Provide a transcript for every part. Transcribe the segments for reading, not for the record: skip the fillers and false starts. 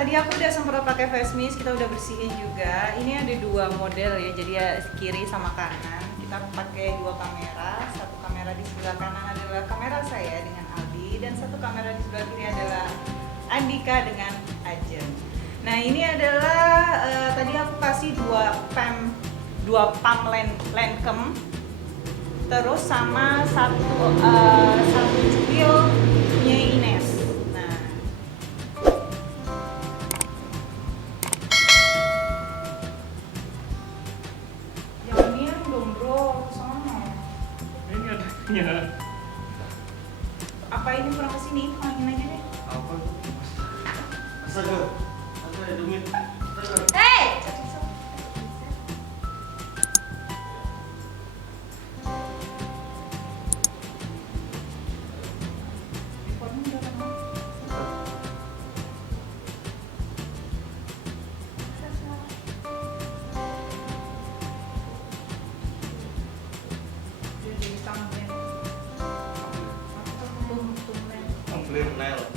tadi aku udah sempat pakai face mist, kita udah bersihin juga. Ini ada dua model ya, jadi ya kiri sama kanan. Kita pakai dua kamera. Satu kamera di sebelah kanan adalah kamera saya dengan Aldi, dan satu kamera di sebelah kiri adalah Andika dengan Ajeng. Nah ini adalah tadi aku kasih dua pump Lancome, terus sama satu cuil punya Ines. Nah, jangan miring dong bro, kesana. Ini adanya. Apa ini kurang kesini? Angin aja deh. Apa? Astaga. Astaga, demi. Hey!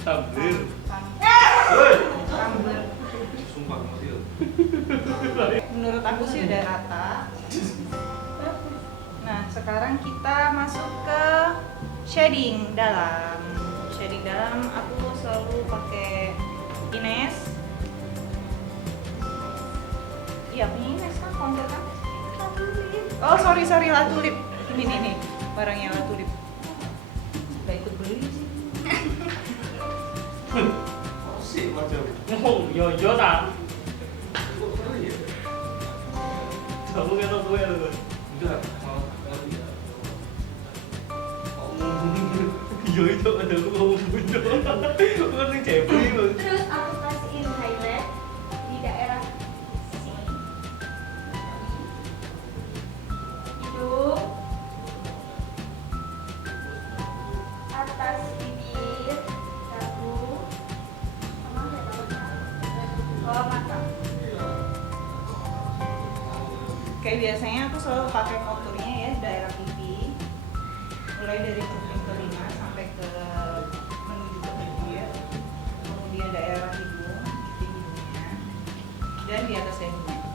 Tablir. Sumpah masih. Menurut aku sih udah rata. Nah, sekarang kita masuk ke shading dalam. Shading dalam aku selalu pakai Ines. Iya, punya Ines kan, contour kan? Latulip. Oh, sorry, Latulip. Ini nih, barangnya Latulip. Gak ikut beli sih. Sih macam. Oh, yo ta. Kamu kena gue lu. Enggak, mau ya. Yo itu ada lu ngomong bodoh. Bukan yang cebri lu. Terus aku kasihin highlight di daerah sini. Hidung, atas bibir, dagu, sama bawah mata. Kayak biasanya aku selalu pakai konturnya ya daerah pipi, mulai dari kuping telinga sampai ke menuju ke bibir, kemudian daerah hidung, pipi hidungnya, dan di atas dagunya.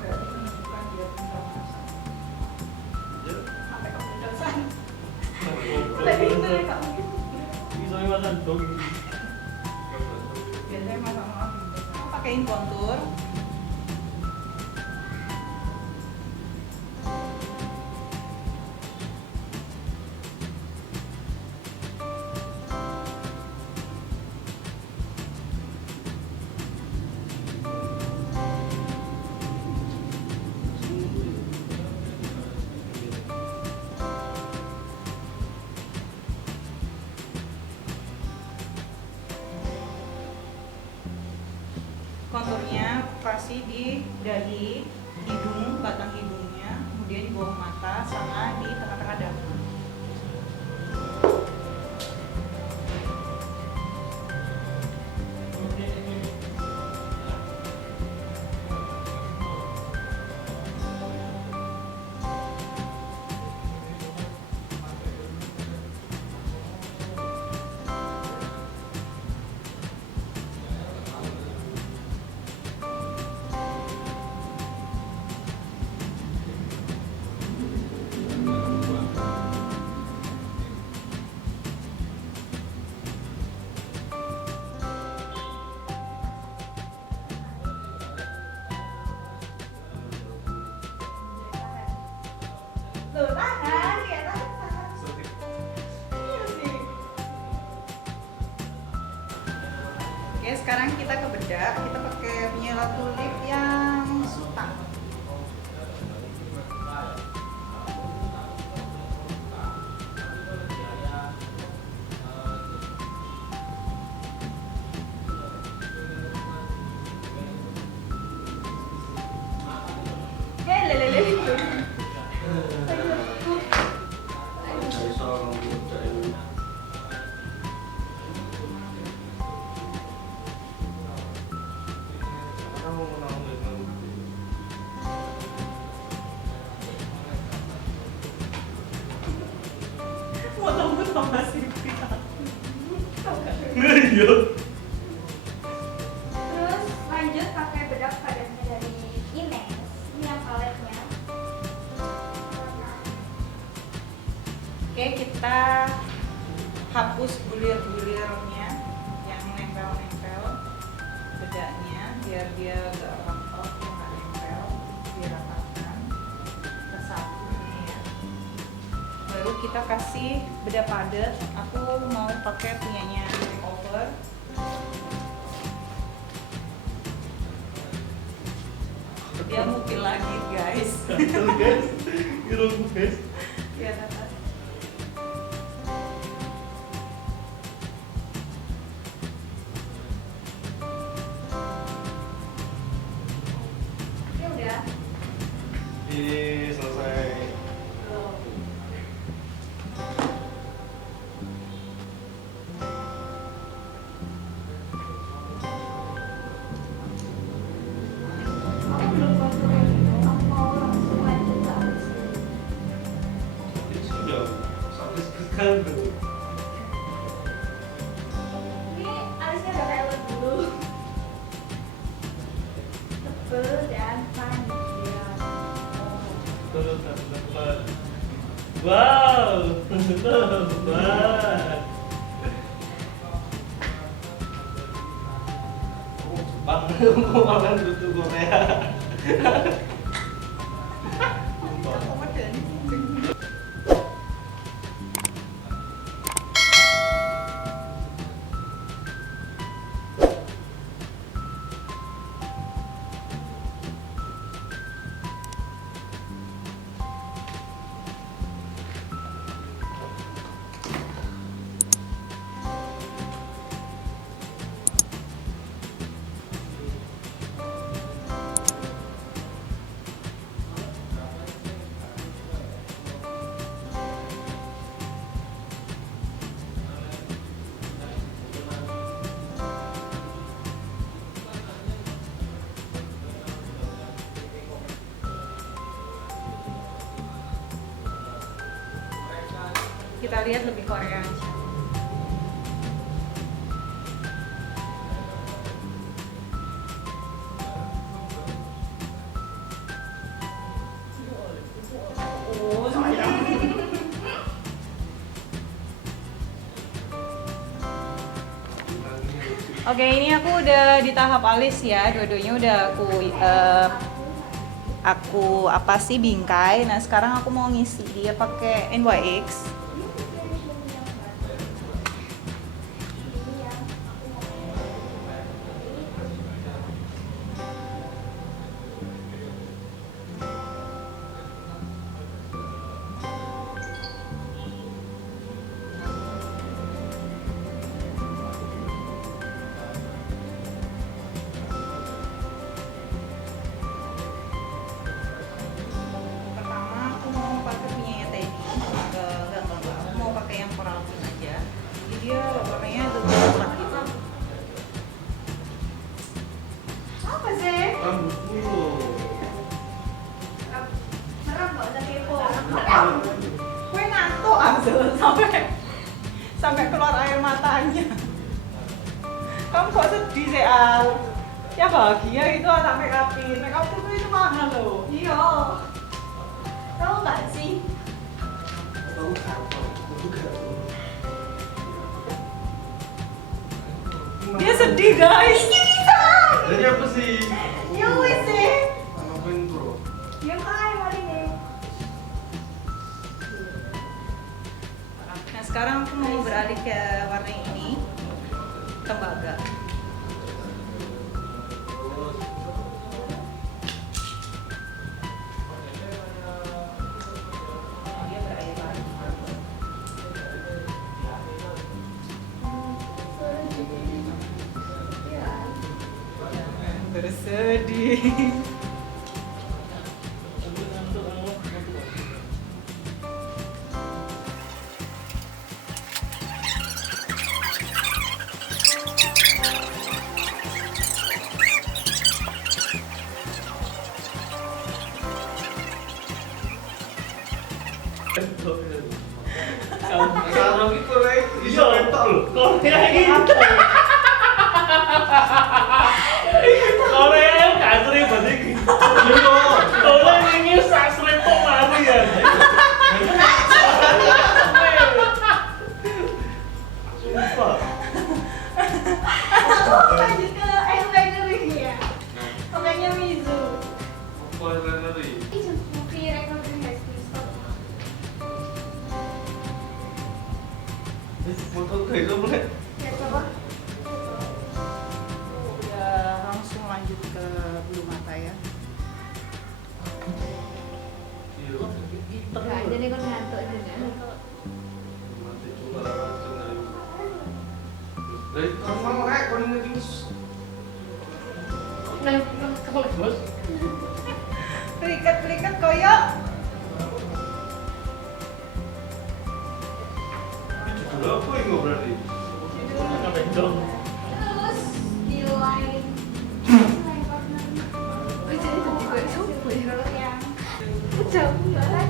Berarti menunjukkan dia punya rasa. Sampai kepedesan. Lebih itu deh Kak, mungkin. Bisa makan dong. Biasanya masak aku pakaiin kontur. Konturnya kasih di dahi, hidung, batang hidungnya, kemudian di bawah mata, sama di tengah-tengah dagu. Tuh, tahan, ya tahan. Iya sih. Oke, sekarang kita ke bedak. Kita pakai punya Latulip yang sutang. sama Sylvia. Iya. Terus lanjut pakai bedak padatnya dari Ines. Ini yang paletnya. Oke, kita hapus bulir-bulirnya yang nempel-nempel bedaknya biar dia gak rontok, nggak nempel, dirapatkan, kita sapu ini ya. Baru kita kasih bedak padat. Aku mau pakai punyanya Makeover. Dia mungkin lagi guys. Gatel guys. Irungku guys. Ya, Tata. Oke udah. Ini selesai. Aku belum kontrol ini. Aku mau langsung lanjut ke abis ini. Ini sudah sampai Kan tuh. Ini alisnya udah kayak lo dulu. Tebel dan panjang. Turun tepat. Wow. Tepat. Bang, mau makan butuh Korea. Aku meden. Kita lihat lebih Korea aja. Oh, sayang. Oke, ini aku udah di tahap alis ya. Dua-duanya udah aku apa sih bingkai. Nah, sekarang aku mau ngisi dia pakai NYX. Pertama aku mau pakai punyanya Teddy. Enggak. Aku mau pakai yang coral pink aja. Jadi dia warnanya agak coklat gitu. Apa sih? Rambutku. Merem gak usah kepo. Gue ngantuk Azul sampai keluar air matanya. Kamu kok sedih sih Al? Ya bahagia itu anak make upin. Make up itu mahal loh. Iya. Tahu gak sih? Tahu apa? Dia sedih guys. Jadi apa sih? Ya wes sih. Ngapain bro? Yang kaya kali ini. Nah sekarang aku mau beralih ke warna ini, tembaga. Dia berair lagi. Bersedih. Sarung iki Korea iso entok lho. Korea ini Korea yang gak sering berarti Iya. Korea ini sak sering kok mari ya Sumpah. Lanjut ke eyeliner ini ya. Pokoknya Mizu. Apa eyeliner iki? Ini cuma recording High School Stop. Foto kayak itu boleh. Ya coba. Udah langsung lanjut ke bulu mata ya. Iya. Enggak, jadi kan ngantuk juga. Mati coba langsung dari kamu kayak kon ngeting Nah, kalau bos Pelikat-pelikat koyok. itu judul apa ini berarti? apa itu? Terus di line line corner. Oh, jadi itu juga super yang jauh banget.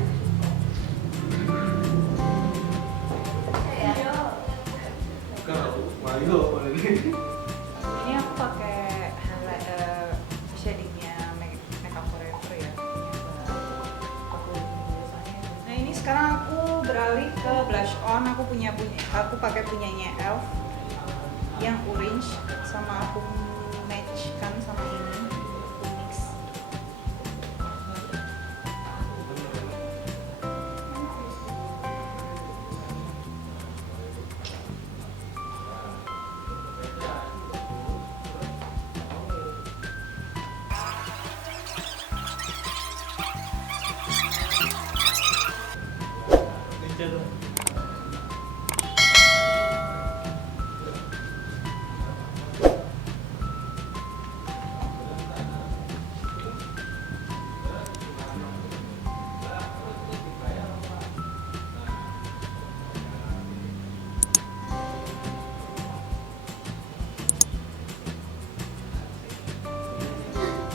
Bukan aku. Mayo ini. Ini aku pakai shadingnya Makeup Forever ya. Nah ini sekarang aku beralih ke blush on. Aku pakai punyanya Elf yang orange sama aku matchkan sama ini. Aku mix.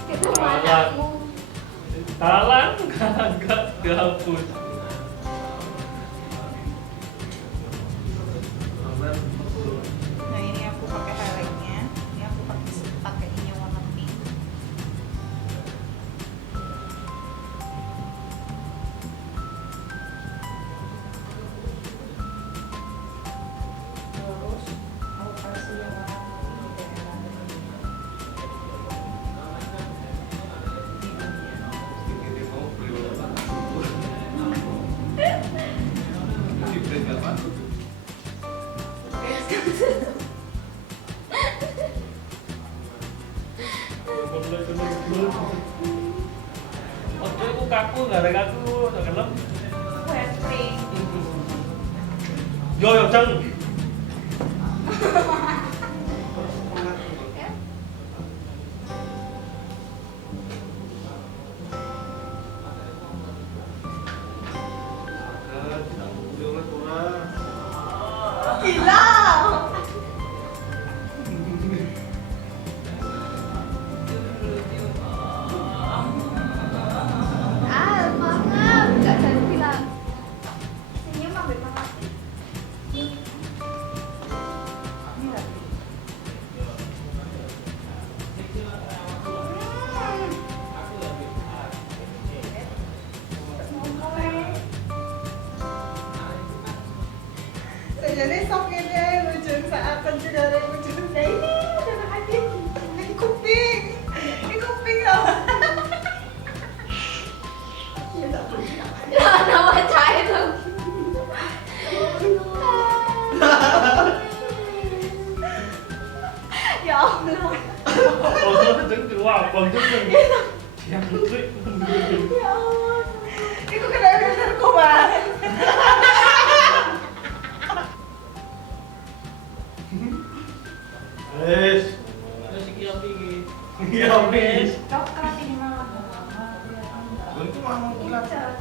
Itu mataku. Talang kagak dihapus. Nah ini aku pakai highlightnya. Ini aku pakai ini warna pink. Terus aku kasih yang warna pink di daerah ini. Ini mau beli berapa? Ini beli berapa? Oke, aku kaku, nggak ada kaku, tak kelem. Hairspray. Yo yo ceng. Gila. Ah, maaf, nggak jadi bilang. Senyum ambil maaf. Ini lagi. Jadi sakitnya ujung saat dari ujung kayak ini udah hati ini kuping loh. Ya, nama cair dong. Ya Allah. Oh, ceng wah, bang ceng. Siap lucu. Ya Allah. Iku kena filterku banget. Wes. Terus iki opo iki? Iya, wes. Coklat ini malah. Gue itu mau pulang. Cat.